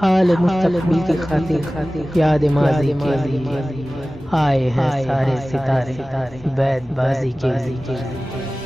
हाल मुस्तकबिल की खातिर याद माजी के लिए आए हैं सारे सितारे बैत बाजी के लिए।